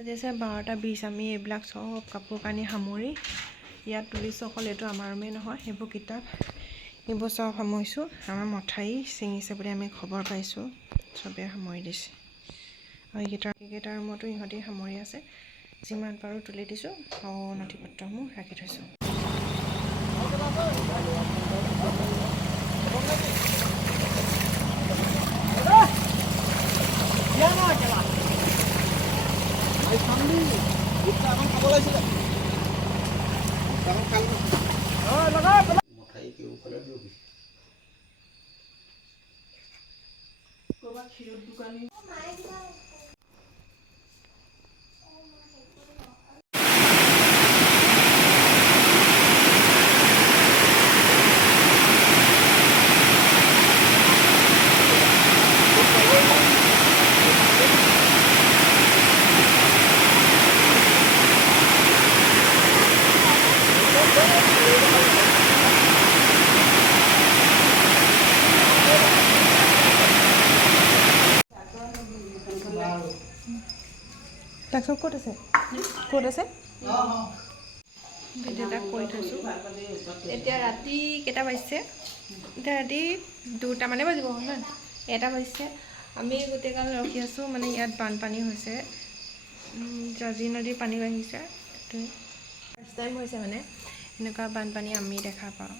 বাজিছে 12:20। আমি এইবিলাক চব কাপোৰ কানি সামৰি ইয়াত তুলিছোঁ। অকল এইটো আমাৰ ৰুমেই নহয়, সেইবোৰ কিতাপ এইবোৰ চব সামৰিছোঁ। আমাৰ মঠাই ছিঙিছে বুলি আমি খবৰ পাইছোঁ, চবেই সামৰি দিছে। আৰু এইকেইটা ৰুমতো ইহঁতি সামৰি আছে। যিমান পাৰোঁ তুলি দিছোঁ আৰু নথি পত্ৰসমূহ ৰাখি থৈছোঁ। তাৰপিছত ক'ত আছে ভিডিঅ' এটা কৰি থৈছোঁ। এতিয়া ৰাতি কেইটা বাজিছে? এতিয়া ৰাতি 2টামানে বাজিব হ'ল ন, 1টা বাজিছে। আমি গোটেইগাল ৰখি আছোঁ। মানে ইয়াত বানপানী হৈছে, জাঁজি নদীৰ পানী বাঢ়িছে। ফাৰ্ষ্ট টাইম হৈছে মানে এনেকুৱা বানপানী আমি দেখা পাওঁ।